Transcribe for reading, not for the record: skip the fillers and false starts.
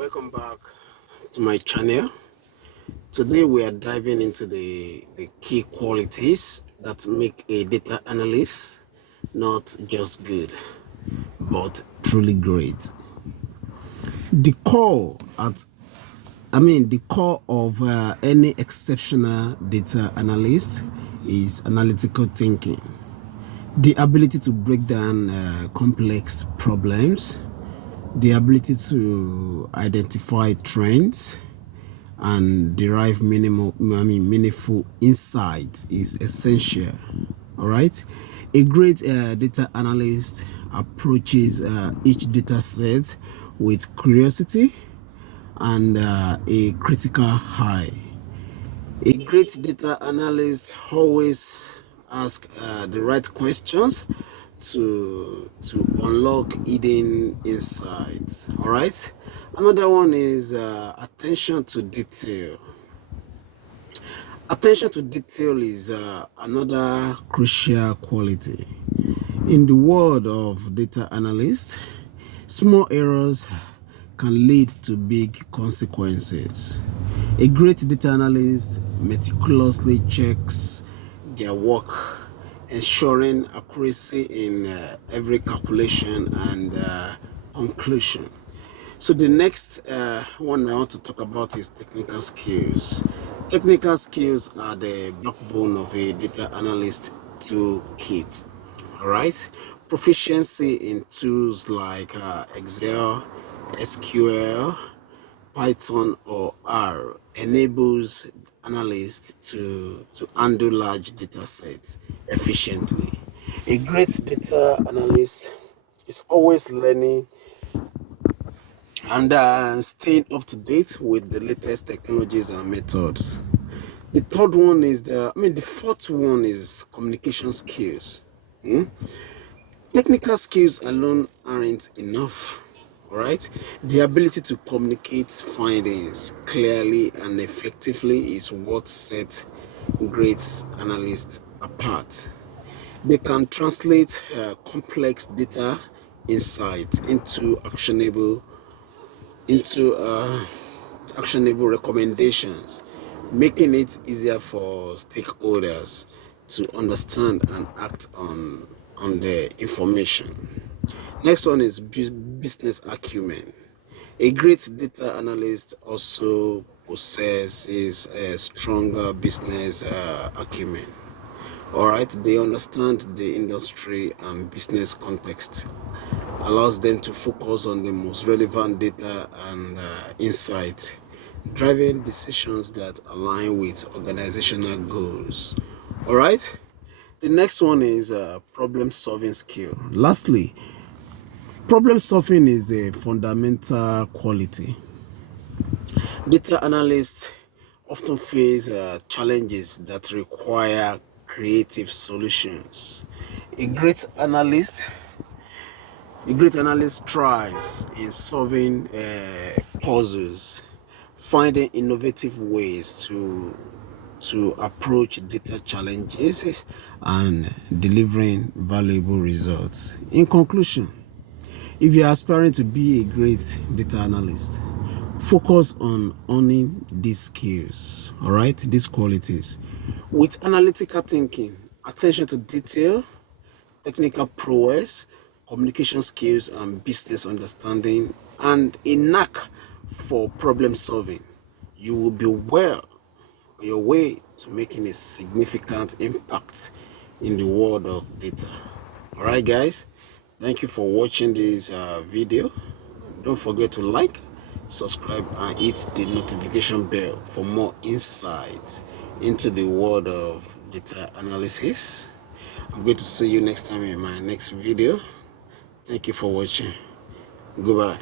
Welcome back to my channel. Today we are diving into the key qualities that make a data analyst not just good but truly great. The core the core of any exceptional data analyst is analytical thinking. The ability to break down complex problems, the ability to identify trends and derive meaningful insights is essential. All right, a great data analyst approaches each data set with curiosity and a critical eye. A great data analyst always asks the right questions to unlock hidden insights. All right, another one is attention to detail. Attention to detail is another crucial quality. In the world of data analysts, small errors can lead to big consequences. A great data analyst meticulously checks their work, ensuring accuracy in every calculation and conclusion. So the next one I want to talk about is technical skills. Technical skills are the backbone of a data analyst toolkit. All right, proficiency in tools like Excel, SQL, Python, or R enables analysts to handle large data sets efficiently. A great data analyst is always learning and staying up to date with the latest technologies and methods. The third one is the fourth one is communication skills. Technical skills alone aren't enough. All right, the ability to communicate findings clearly and effectively is what sets great analysts apart. They can translate complex data insights into actionable recommendations, making it easier for stakeholders to understand and act on the information. Next one is business acumen. A great data analyst also possesses a stronger business acumen. All right, they understand the industry and business context, allows them to focus on the most relevant data and insight, driving decisions that align with organizational goals. All right, the next one is problem solving skill. Lastly, problem solving is a fundamental quality. Data analysts often face challenges that require creative solutions. A great analyst A great analyst thrives in solving puzzles, finding innovative ways to approach data challenges and delivering valuable results. In conclusion, if you are aspiring to be a great data analyst, focus on owning these skills, all right, these qualities. With analytical thinking, attention to detail, technical prowess, communication skills, and business understanding, and a knack for problem solving, you will be well on your way to making a significant impact in the world of data. All right, guys, thank you for watching this video. Don't forget to like, subscribe, and hit the notification bell for more insights into the world of data analysis. I'm going to see you next time in my next video. Thank you for watching. Goodbye.